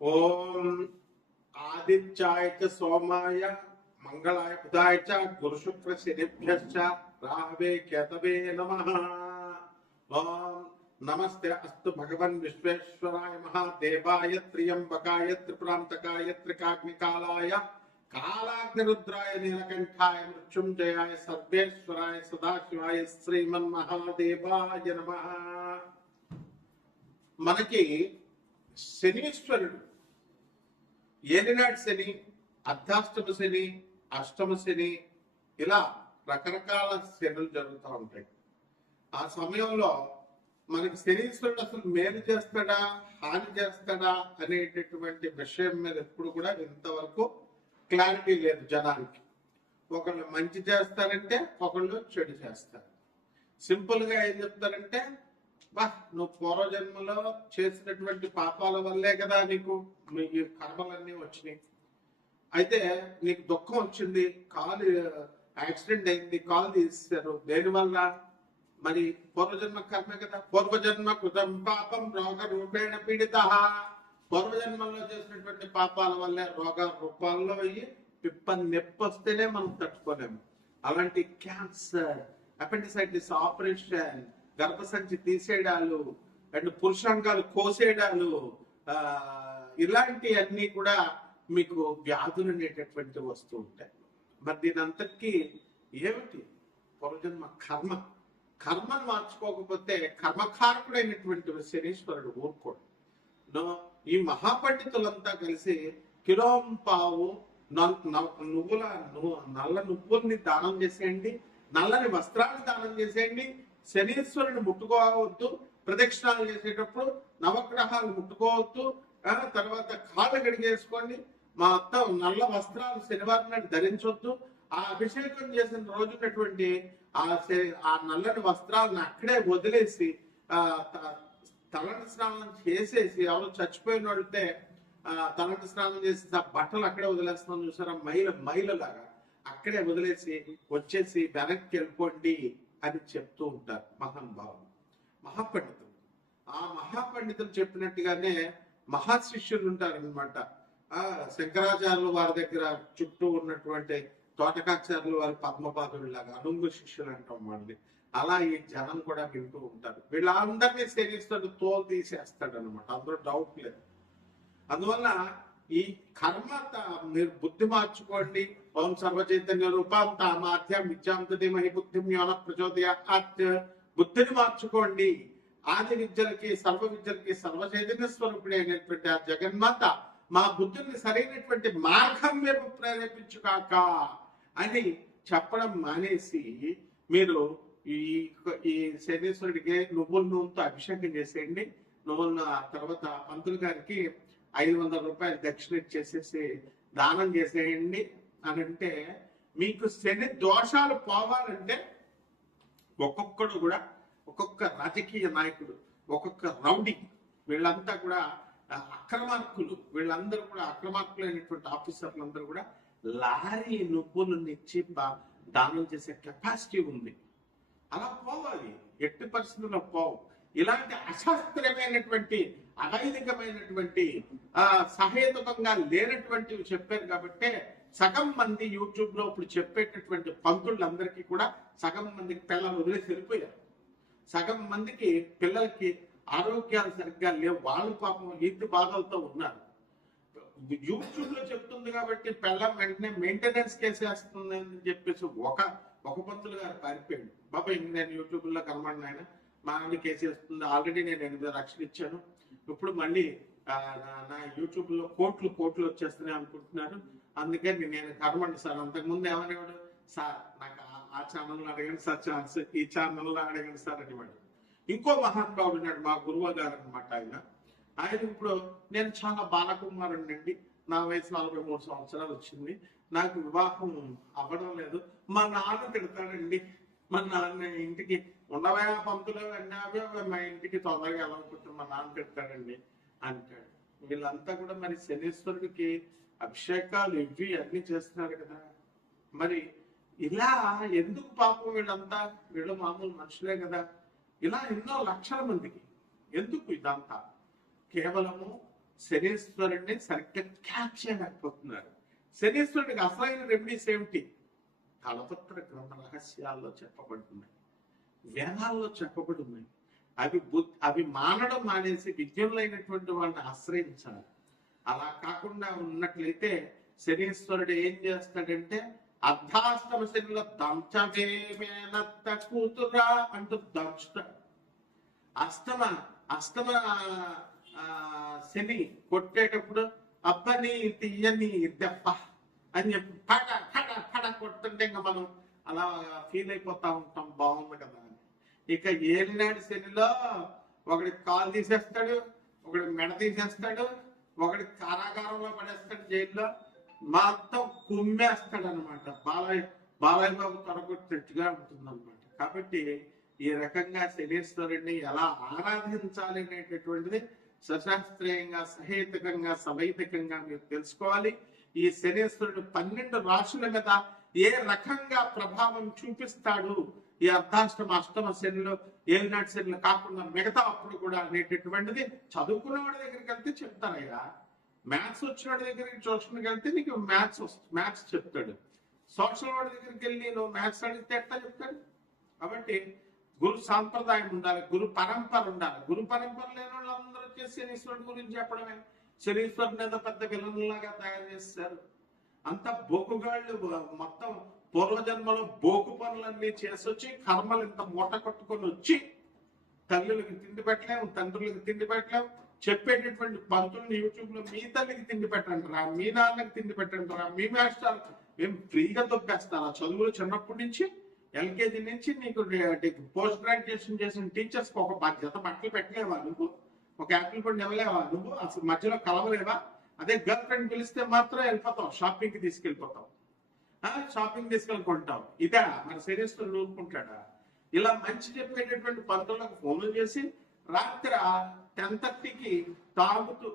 ఓం ఆదిత్యాయ చ సోమాయ మంగళాయ బుధాయ చ గురు శుక్ర శనిభ్యశ్చ రాహవే కేతవే నమః. ఓం నమస్తే అస్తు భగవన్ విశ్వేశ్వరాయ మహాదేవాయ త్ర్యంబకాయ త్రిపురాంతకాయ త్రికాగ్నికాలాయ కాలాగ్నిరుద్రాయ నీలకంఠాయ మృత్యుంజయాయ సర్వేశ్వరాయ సదాశివాయ శ్రీమన్మహాదేవాయ నమః. మనకి శనీశ్వరుడు ఏలినాటి శని, అర్ధాష్టమ శని, అష్టమ శని, ఇలా రకరకాల శనులు జరుగుతూ ఉంటాయి. ఆ సమయంలో మనకి శనీశ్వరుడు అసలు మేలు చేస్తాడా హాని చేస్తాడా అనేటటువంటి విషయం మీద ఎప్పుడు కూడా ఇంతవరకు క్లారిటీ లేదు జనానికి. ఒకళ్ళు మంచి చేస్తారంటే ఒకళ్ళు చెడు చేస్తారు. సింపుల్ గా ఏం చెప్తారంటే, నువ్వు పూర్వజన్మలో చేసినటువంటి పాపాల వల్లే కదా నీకు ఈ కర్మలన్నీ వచ్చినాయి. అయితే నీకు దుఃఖం వచ్చింది, కాలు యాక్సిడెంట్ అయింది, కాలు తీసేశారు, దేనివల్ల? మరి పూర్వజన్మ కర్మే కదా. పూర్వజన్మ కృతం పాపం రోగ రూపేణ పీడిత. పూర్వజన్మలో చేసినటువంటి పాపాల వల్లే రోగ రూపాల్లో అయ్యి పిప్ప నొప్పి వస్తేనే మనం తట్టుకోలేము. అలాంటి క్యాన్సర్, అపెండిసైటిస్ ఆపరేషన్, గర్భసంచి తీసేయడాలు అండ్ పురుషాంగాలు కోసేయడాలు, ఇలాంటి అన్ని కూడా మీకు వ్యాధులు అనేటటువంటి వస్తూ ఉంటాయి. మరి దీని అంతటికీ ఏమిటి? పూర్వజన్మ కర్మ. కర్మను మార్చుకోకపోతే కర్మకారకుడైనటువంటి శనీశ్వరుడు ఊరుకోడు. ఈ మహాపండితులంతా కలిసి కిలోంపావు నువ్వుల నల్ల నువ్వుల్ని దానం చేసేయండి, నల్లని వస్త్రాన్ని దానం చేసేయండి, శనీశ్వరుని ముట్టుకోవద్దు, ప్రదక్షిణాలు చేసేటప్పుడు నవగ్రహాలు ముట్టుకోవద్దు, తర్వాత కాళ్ళు గడిగేసుకోండి, మొత్తం నల్ల వస్త్రాలు శనివారం నాడు ధరించొద్దు, ఆ అభిషేకం చేసిన రోజున్నటువంటి ఆ నల్లని వస్త్రాలను అక్కడే వదిలేసి తలంటి స్నానం చేసేసి, ఎవరు చచ్చిపోయిన వాళ్ళతే తలంటి స్నానం చేసి ఆ బట్టలు అక్కడే వదిలేస్తున్నాం చూసారా, మైలలాగా అక్కడే వదిలేసి వచ్చేసి వెనక్కి వెళ్ళిపోండి అని చెప్తూ ఉంటారు మహానుభావులు, మహాపండితులు. ఆ మహాపండితులు చెప్పినట్టుగానే మహాశిష్యులు ఉంటారనమాట. శంకరాచార్యులు వారి దగ్గర చుట్టూ ఉన్నటువంటి తోటకాచార్యులు వారి పద్మపాదులాగా అనుంగు శిష్యులు అంటాం వాళ్ళని. అలా ఈ జనం కూడా వింటూ ఉంటారు. వీళ్ళందరినీ శనీశ్వరుడు తోలు తీసేస్తాడు అనమాట, అందులో డౌట్ లేదు. అందువల్ల ఈ కర్మ మీరు బుద్ధి మార్చుకోండి. ఓం సర్వచైతన్య రూపాం తామాధ్యం విద్యాంతమహి బుద్ధిం యోన ప్రచోదయాత్. బుద్ధిని మార్చుకోండి. ఆది విద్యలకి సర్వ విద్యలకి సర్వచైతన్య స్వరూపుడే అయినటువంటి ఆ జగన్మాత మా బుద్ధిని సరైనటువంటి మార్గం వైపు ప్రేరేపించుకాక అని చెప్పడం మానేసి మీరు ఈ శనీశ్వరుడికి నువ్వుల నూనెతో అభిషేకం చేసేయండి. నువ్వుల తర్వాత పంతులు గారికి 500 రూపాయలు దక్షిణ ఇచ్చేసేసి దానం చేసేయండి అని అంటే, మీకు శని దోషాలు పోవాలంటే ఒక్కొక్కడు కూడా, ఒక్కొక్క రాజకీయ నాయకుడు, ఒక్కొక్క రౌడీ, వీళ్ళంతా కూడా అక్రమార్కులు, వీళ్ళందరూ కూడా అక్రమార్కులైనటువంటి ఆఫీసర్లందరూ కూడా లారీ నువ్వులను ఇచ్చి దానం చేసే కెపాసిటీ ఉంది. అలా పోవాలి, ఎట్టి పరిస్థితుల్లో పోవు. ఇలాంటి అశాస్త్రీయమైనటువంటి అనైతికమైనటువంటి సహేతుకంగా లేనటువంటివి చెప్పారు కాబట్టి సగం మంది యూట్యూబ్ లో ఇప్పుడు చెప్పేటటువంటి పంతులందరికీ కూడా సగం మందికి పిల్లలు వదిలేసి వెళ్ళిపోయారు. సగం మందికి పిల్లలకి ఆరోగ్యాలు సరిగ్గా లేవు, వాళ్ళు పాపం ఈతి బాధలతో ఉన్నారు. యూట్యూబ్ లో చెప్తుంది కాబట్టి పిల్లల వెంటనే మెయింటెనెన్స్ కేసు వేస్తుంది అని చెప్పేసి ఒక పంతులు గారు పారిపోయాడు. బాబాయ్ నేను యూట్యూబ్ లో కనబడిన ఆయన మా ఆవిడ కేసు వేస్తుంది, ఆల్రెడీ నేను 8 లక్షలు ఇచ్చాను, ఇప్పుడు మళ్ళీ నా యూట్యూబ్ లో కోట్లు వచ్చేస్తున్నాయి అనుకుంటున్నారు, అందుకని నేను కనబడి సార్. అంతకుముందు ఏమనేవాడు, సార్ నాకు ఆ ఛానల్లో అడగండి సార్ ఛాన్స్, ఈ ఛానల్లో అడగండి సార్ అనేవాడు. ఇంకో మహానుభావుడు ఉన్నాడు, మా గురువు గారు అనమాట. ఆయన ఇప్పుడు నేను చాలా బాలకుమారుణ్ణి అండి, నా వయసు 43 సంవత్సరాలు వచ్చింది, నాకు వివాహం అవ్వడం లేదు, మా నాన్న తిడతాడండి, మా నాన్న ఇంటికి ఉండవా పంతులు అన్నావే, మా ఇంటికి తొందరగా వెళ్ళకపోతే మా నాన్న తిడతాడండి అంటాడు. వీళ్ళంతా కూడా మరి శనీశ్వరుడికి అభిషేకాలు ఇవి అన్ని చేస్తున్నారు కదా. మరి ఇలా ఎందుకు పాపం వీళ్ళంతా? వీళ్ళు మామూలు మనుషులే కదా. ఇలా ఎన్నో లక్షల మందికి ఎందుకు ఇదంతా? కేవలము శనీశ్వరుడిని సరిగ్గా క్యాచ్ చేయలేకపోతున్నారు. శనీశ్వరుడికి అసలైన రెమెడీస్ ఏమిటి? తలపత్ర గ్రంథ రహస్యాల్లో చెప్పబడుతున్నాయి, వేదాల్లో చెప్పబడి ఉన్నాయి. అవి మానడం మానేసి విద్యులైనటువంటి వాళ్ళని ఆశ్రయించాలి. అలా కాకుండా ఉన్నట్లయితే శనీశ్వరుడు ఏం చేస్తాడంటే, అర్ధాష్టమ శనిలో దంచమేమేనత్త కూతురా అంటూ దంచుతాడు. అష్టమ శని కొట్టేటప్పుడు అబ్బని తీయని దెబ్బ అని చెప్పి పడ పడ పడ కొడుతుంటే ఇంకా మనం అలా ఫీల్ అయిపోతా ఉంటాం, బాగుంది కదా అని. ఇక ఏలినాడు శనిలో ఒకడి కాలు తీసేస్తాడు, ఒకడి మెడ తీసేస్తాడు, ఒకడి కారాగారంలో పడేస్తాడు, జైల్లో మొత్తం కుమ్మేస్తాడు అనమాట. బాలయ్య బాబు తొడగొట్టినట్టుగా ఉంటుంది అనమాట. కాబట్టి ఈ రకంగా శనీశ్వరుడిని ఎలా ఆరాధించాలి అనేటటువంటిది సశాస్త్రీయంగా, సహేతుకంగా, సవైతికంగా మీరు తెలుసుకోవాలి. ఈ శనీశ్వరుడు 12 రాశుల మీద ఏ రకంగా ప్రభావం చూపిస్తాడు ఈ అర్ధాష్టమ అష్టమ శనిలో, ఏలినాటి శనిలో కాకుండా మిగతా అప్పుడు కూడా అనేటటువంటిది చదువుకున్న వాడి దగ్గరికి వెళ్తే చెప్తారయ్యా. మ్యాథ్స్ వచ్చిన వాడి దగ్గరికి ట్యూషన్కి వెళ్తే నీకు మ్యాథ్స్ చెప్తాడు. సోషల్ వాడి దగ్గరికి వెళ్ళి నువ్వు మ్యాథ్స్ అడిగితే ఎట్లా చెప్తాడు? కాబట్టి గురు సాంప్రదాయం ఉండాలి, గురు పరంపర ఉండాలి. గురు పరంపర లేని వాళ్ళందరూ వచ్చేసి శనీశ్వరుడు గురించి చెప్పడమే. శనీశ్వరుని ఏదో పెద్ద విలన్లాగా తయారు చేస్తారు. అంత బోకుగాళ్ళు మొత్తం పూర్వజన్మలో బోకు పనులన్నీ చేసొచ్చి కర్మలు ఇంత మూట కొట్టుకొని వచ్చి తల్లులకి తిండి పెట్టలేము, తండ్రులకి తిండి పెట్టలేము. చెప్పేటటువంటి పంతులను యూట్యూబ్ లో మీ తల్లికి తిండి పెట్టంటారా, మీ నాన్నకి తిండి పెట్టంటారా, మీ మాస్టర్ మేము ఫ్రీగా దొబ్బేస్తారా? చదువులు చిన్నప్పటి నుంచి ఎల్కేజీ నుంచి నీకు పోస్ట్ గ్రాడ్యుయేషన్ చేసిన టీచర్స్ కి ఒక జత బట్టలు పెట్టలేవా నువ్వు? ఒక యాపిల్ పండు ఇవ్వలేవా నువ్వు? అసలు మధ్యలో కలవలేవా? అదే గర్ల్ ఫ్రెండ్ పిలిస్తే మాత్రం వెళ్ళిపోతావు, షాపింగ్ కి తీసుకెళ్ళిపోతావు, షాపింగ్ తీసుకెళ్ళుకుంటావు. ఇదా మన శనీశ్వరుడు ఊరుకుంటాడా? ఇలా మంచి చెప్పేటటువంటి పంతులకు ఫోన్లు చేసి రాత్రి 10:30కి తాగుతూ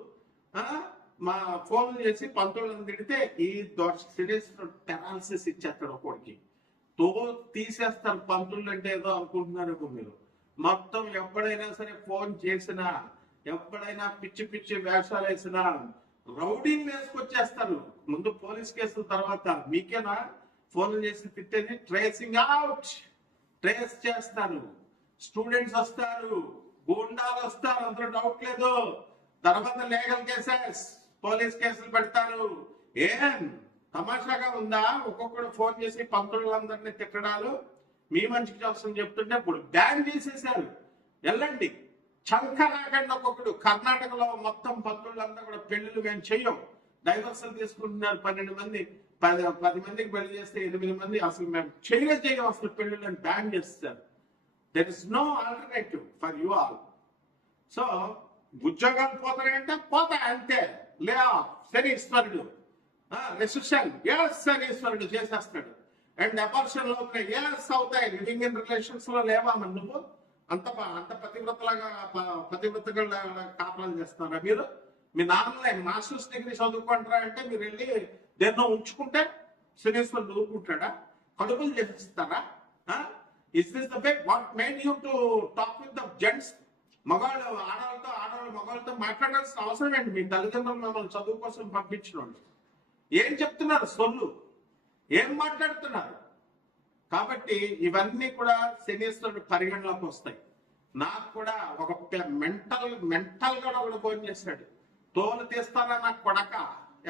మా ఫోన్లు చేసి పంతులను తిడితే ఈ శనీశ్వరుడు టెరాలసిస్ ఇచ్చేస్తాడు ఒకడికి. తీసేస్తారు. పంతులు అంటే ఏదో అనుకుంటున్నారు మీరు. మొత్తం ఎప్పుడైనా సరే ఫోన్ చేసినా, ఎప్పుడైనా పిచ్చి పిచ్చి వేషాలు వేసినా రౌడీని వేసుకొచ్చేస్తారు. ముందు పోలీస్ కేసుల తర్వాత మీకేనా ఫోన్లు చేసి తిట్టేది? ట్రేసింగ్ అవుట్, ట్రేస్ చేస్తారు. స్టూడెంట్స్ వస్తారు, గూండాలు వస్తారు, అందులో డౌట్ లేదు. తర్వాత లీగల్ కేసెస్, పోలీస్ కేసులు పెడతారు. ఏం తమాషాగా ఉందా? ఒక్కొక్కడు ఫోన్ చేసి పంతులందరినీ తిట్టడాలు, మీ మంచికి కోసం చెప్తుంటే ఇప్పుడు బ్యాన్ చేసేసారు. వెళ్ళండి, చంక రాకండి. ఒక్కొక్కడు కర్ణాటకలో మొత్తం పంతులంతా కూడా పెళ్లిళ్ళు మేము చెయ్యం, డైవర్సల్ తీసుకుంటున్నారు. 12 మంది 10 మందికి పెళ్లి చేస్తే 8 మంది అసలు మేము చెయ్యం అసలు పెళ్లిళ్ళని బ్యాన్ చేస్తారు. There is no alternative for you all. So ఉద్యోగాలు పోతాయంటే పోతాయి అంతే. లే శనీశ్వరుడు రెసిషన్ శనీశ్వరుడు చేసేస్తాడు. అండ్ అబార్షన్లు అవుతున్నాయి, అవుతాయి. లివింగ్ ఇన్ రిలేషన్స్ లో లేవా నువ్వు? అంత పతివ్రతగా కాపురాలు చేస్తున్నారా మీరు? మీ నాన్నలే మాస్టర్స్ డిగ్రీ చదువుకుంటారా అంటే మీరు వెళ్ళి దేన్నో ఉంచుకుంటే శనీశ్వరుడు ఊరుకుంటాడా? కడుపులు చేసిస్తారా? Is this the way what made you to talk with the gents? మగవాళ్ళు ఆడవాళ్ళు మగవాళ్ళతో మాట్లాడాల్సిన అవసరం ఏంటి? మీ తల్లిదండ్రులు మిమ్మల్ని చదువు కోసం పంపించిన వాళ్ళు ఏం చెప్తున్నారు? సొల్లు ఏం మాట్లాడుతున్నారు? కాబట్టి ఇవన్నీ కూడా శనీశ్వరుడు పరిగణలోకి వస్తాయి. నాకు కూడా ఒక మెంటల్ గా ఒకడు ఫోన్ చేశాడు. తోలు తీస్తానా నా కొడక,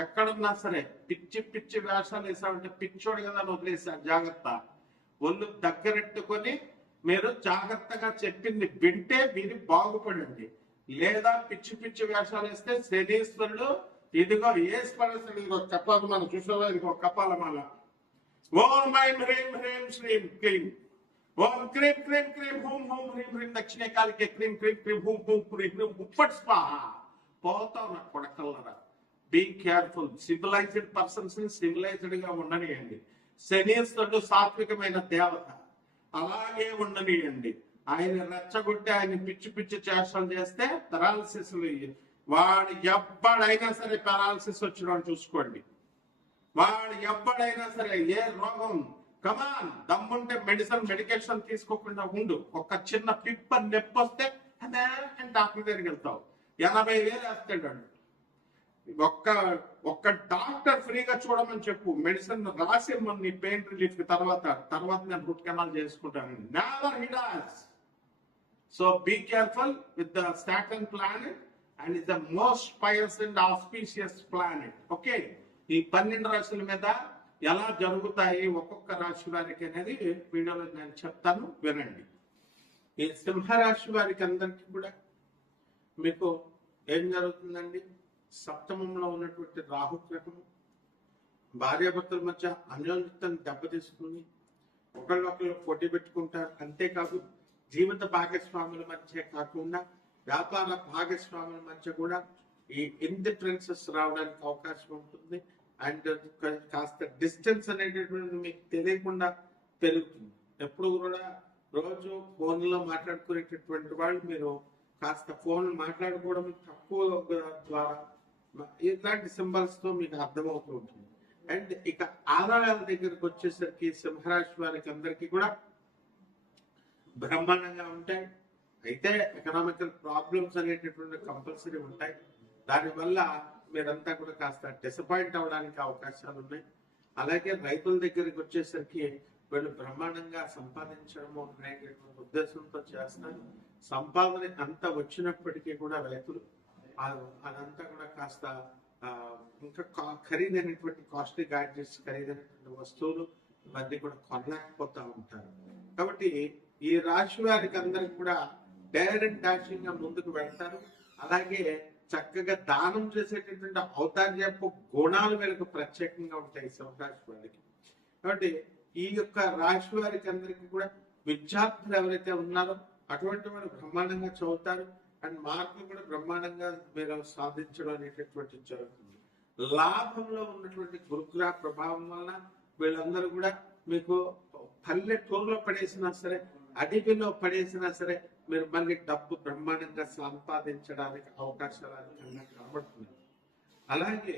ఎక్కడున్నా సరే పిచ్చి పిచ్చి వేషాలు వేసామంటే పిచ్చోడు కదా అని వదిలేసాను. జాగ్రత్త, ఒళ్ళు దగ్గరెట్టుకొని మీరు జాగ్రత్తగా చెప్పింది వింటే మీరు బాగుపడండి. లేదా పిచ్చి పిచ్చి వేషాలు వేస్తే శనీశ్వరుడు ఇదిగో ఏసుపడేస్తాడు. ఇదిగో చెప్పాలి మనం చూసావా, ఇదిగో కపాలమాల. ఓం ఐం హ్రీం హ్రీం శ్రీం క్లీం, ఓం క్రీం క్రీం క్రీం హూం హూం హ్రీం హ్రీం దక్షిణ కాలికే క్రీం క్రీం క్రీం హూం హూం హ్రీం హ్రీం ఉప్పట్ స్వాహ. పోతావు నా కొడకల్లరా. Be careful. సివిలైజ్డ్ పర్సన్స్ ని సివిలైజ్డ్ గా ఉండనియండి. శనీశ్వరుడు సాత్వికమైన దేవత, అలాగే ఉండనియండి. ఆయన రెచ్చగొట్టి ఆయన పిచ్చి పిచ్చి చేష్టలు చేస్తే పెరాలసిస్, వాడు ఎవ్వడైనా సరే పెరాలసిస్ వచ్చిన చూసుకోండి. వాడు ఎవ్వడైనా సరే ఏ రోగం, కమాన్ దమ్ముంటే మెడికేషన్ తీసుకోకుండా ఉండు. ఒక చిన్న పిప్ప నొప్పి వస్తే డాక్టర్ దగ్గరికి వెళ్తావు. 80,000 వేస్తాడు. ఒక్క ఒక్క డాక్టర్ ఫ్రీగా చూడమని చెప్పు, మెడిసిన్ రాసి నీ పెయిన్ రిలీఫ్ తర్వాత నేను రూట్ కెనాల్ చేసుకుంటానండి. Never he does. So be careful with the Saturn planet and is the most pious and auspicious planet. Okay, ఈ 12 రాశుల మీద ఎలా జరుగుతాయి ఒక్కొక్క రాశి వారికి అనేది వీడియోలో నేను చెప్తాను, వినండి. ఈ సింహరాశి వారికి అందరికీ కూడా మీకు ఏం జరుగుతుందండి? సప్తమంలో ఉన్నటువంటి రాహుగ్రహము భార్యాభర్తల మధ్య అన్యోన్యతను దెబ్బతీస్తుంది. ఒకళ్ళొకళ్ళు పోటీ పెట్టుకుంటారు. అంతేకాదు జీవిత భాగస్వాముల మధ్య కాకుండా వ్యాపార భాగస్వాముల మధ్య కూడా ఈ ఇండిఫరెన్సెస్ రావడానికి అవకాశం ఉంటుంది. అండ్ కాస్త డిస్టెన్స్ అనేటటువంటి మీకు తెలియకుండా పెరుగుతుంది. ఎప్పుడు కూడా రోజు ఫోన్లో మాట్లాడుకునేటటువంటి వాళ్ళు మీరు కాస్త ఫోన్ మాట్లాడుకోవడం తక్కువ ద్వారా ఇలాంటి సింబల్స్ తో మీకు అర్థమవుతూ ఉంటుంది. అండ్ ఇక ఆదాయాల దగ్గరకు వచ్చేసరికి సింహరాశి వారికి అందరికీ కూడా బ్రహ్మాండంగా ఉంటాయి. అయితే ఎకనామికల్ ప్రాబ్లమ్స్ అనేటటువంటి కంపల్సరీ ఉంటాయి. దానివల్ల మీరంతా కూడా కాస్త డిసప్పాయింట్ అవడానికి అవకాశాలు ఉన్నాయి. అలాగే రైతుల దగ్గరికి వచ్చేసరికి వీళ్ళు బ్రహ్మాండంగా సంపాదించడము అనేటటువంటి ఉద్దేశంతో చేస్తారు. సంపాదన అంతా వచ్చినప్పటికీ కూడా రైతులు అదంతా కూడా కాస్త ఇంకా ఖరీదైనటువంటి కాస్ట్లీ గ్యాడ్జెట్స్, ఖరీదైనటువంటి వస్తువులు ఇవన్నీ కూడా కొనలేకపోతా ఉంటారు. కాబట్టి ఈ రాశి వారికి అందరికి కూడా డైరెక్ట్ డాషింగ్ గా ముందుకు వెళ్తారు. అలాగే చక్కగా దానం చేసేటటువంటి ఔదార్యపు గుణాలు వీళ్ళకి ప్రత్యేకంగా ఉంటాయి సింహరాశి వారికి. కాబట్టి ఈ యొక్క రాశి వారికి అందరికీ కూడా విద్యార్థులు ఎవరైతే ఉన్నారో అటువంటి వారు బ్రహ్మాండంగా చదువుతారు. అండ్ మార్కులు కూడా బ్రహ్మాండంగా మీరు సాధించడం అనేటటువంటి జరుగుతుంది. లాభంలో ఉన్నటువంటి గురుగ్రహ ప్రభావం వలన వీళ్ళందరూ కూడా మీకు పల్లెటూరులో పడేసినా సరే, అడవిలో పడేసినా సరే మీరు మళ్ళీ డబ్బు బ్రహ్మాండంగా సంపాదించడానికి అవకాశాలు అధికంగా కనబడుతున్నాయి. అలాగే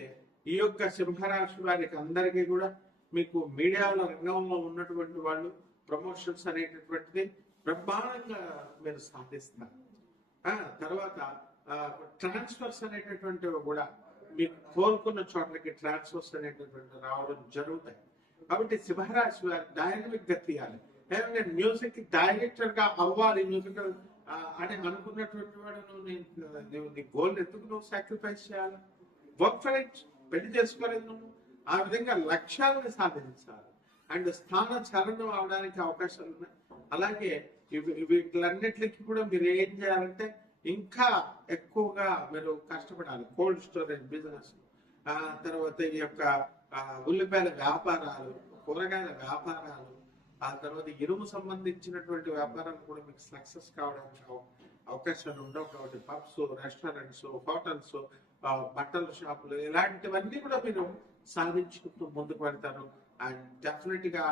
ఈ యొక్క సింహరాశి వారికి అందరికీ కూడా మీకు మీడియాల రంగంలో ఉన్నటువంటి వాళ్ళు ప్రమోషన్స్ అనేటటువంటిది బ్రహ్మాండంగా మీరు సాధిస్తారు. తర్వాత ట్రాన్స్ఫర్స్ అనేటటువంటివి కూడా మీకు కోరుకున్న చోట్లకి ట్రాన్స్ఫర్స్ అనేటటువంటి రావడం జరుగుతాయి. కాబట్టి సింహరాశి వారు డైనమిక్ గా తీయాలి. నేను మ్యూజిక్ డైరెక్టర్ గా అవ్వాలి మ్యూజికల్ అని అనుకున్నటువంటి వాడు నువ్వు నీ గోల్ ఎందుకు నువ్వు సాక్రిఫైస్ చేయాలి? Work for it. పెళ్లి చేసుకోలేదు నువ్వు. ఆ విధంగా లక్ష్యాలను సాధించాలి. అండ్ స్థాన చలనం అవడానికి అవకాశాలు ఉన్నాయి. అలాగే వీటిలన్నిటికీ కూడా మీరు ఏం చేయాలంటే ఇంకా ఎక్కువగా మీరు కష్టపడాలి. కోల్డ్ స్టోరేజ్ బిజినెస్, తర్వాత ఈ యొక్క ఉల్లిపాయల వ్యాపారాలు, కూరగాయల వ్యాపారాలు, ఆ తర్వాత ఇనుము సంబంధించినటువంటి వ్యాపారాలు కూడా మీకు సక్సెస్ కావడానికి అవకాశాలు ఉండవు. కాబట్టి పబ్స్, రెస్టారెంట్స్, హోటల్స్, బట్టల షాపులు ఇలాంటివన్నీ కూడా మీరు సాధించుకుంటూ ముందుకు వెళ్తారు. అండ్ డెఫినెట్ గా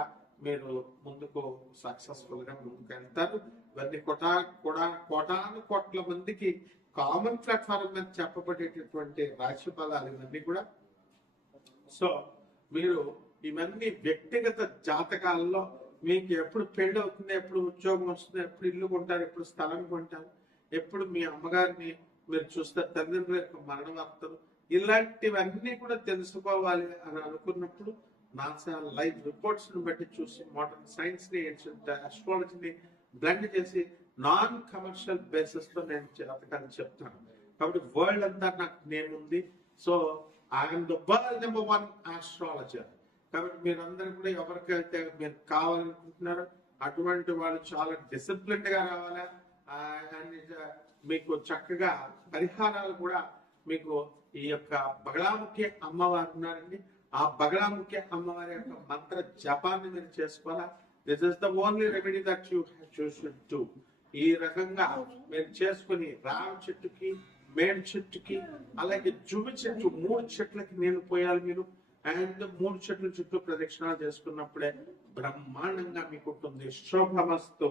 మీరు ముందుకు సక్సెస్ఫుల్ గా ముందుకు వెళ్తారు. ఇవన్నీ కోటాను కోట్ల మందికి కామన్ ప్లాట్ఫామ్ మీద చెప్పబడేటటువంటి రాశి ఫలాలు ఇవన్నీ కూడా. సో మీరు ఇవన్నీ వ్యక్తిగత జాతకాలలో మీకు ఎప్పుడు పెళ్లి అవుతుంది, ఎప్పుడు ఉద్యోగం వస్తుంది, ఎప్పుడు ఇల్లు కొంటారు, ఎప్పుడు స్థలం కొంటారు, ఎప్పుడు మీ అమ్మగారిని మీరు చూస్తారు, తల్లిదండ్రుల యొక్క మరణ వార్తలు, ఇలాంటివన్నీ కూడా తెలుసుకోవాలి అని అనుకున్నప్పుడు నాసా లైవ్ రిపోర్ట్స్ ని బట్టి చూసి మోడర్న్ సైన్స్ ని, ఆస్ట్రాలజీని బ్లెండ్ చేసి నాన్ కమర్షియల్ బేసిస్ తో నేను జాతకాన్ని చెప్తాను. కాబట్టి వరల్డ్ అంతా నాకు నేమ్ ఉంది. So I'm the world number 1 astrologer. కాబట్టి మీరందరూ కూడా ఎవరికైతే మీరు కావాలనుకుంటున్నారో అటువంటి వాళ్ళు చాలా డిసిప్లిన్డ్ గా రావాలా. అండ్ మీకు చక్కగా పరిహారాలు కూడా మీకు ఈ యొక్క బగళాముఖి అమ్మవారు ఉన్నారండి. ఆ బగళాముఖి అమ్మవారి యొక్క మంత్ర జపాన్ని మీరు చేసుకోవాలా. This is the only remedy that you should do. ఈ రకంగా మీరు చేసుకుని రావి చెట్టుకి, మేడి చెట్టుకి, అలాగే జుమి చెట్టు 3 చెట్లకి నీళ్లు పోయాలి మీరు. అండ్ 3 చెట్ల చుట్టూ ప్రదక్షిణాలు చేసుకున్నప్పుడే బ్రహ్మాండంగా మీకు ఉంటుంది. శుభమస్తు.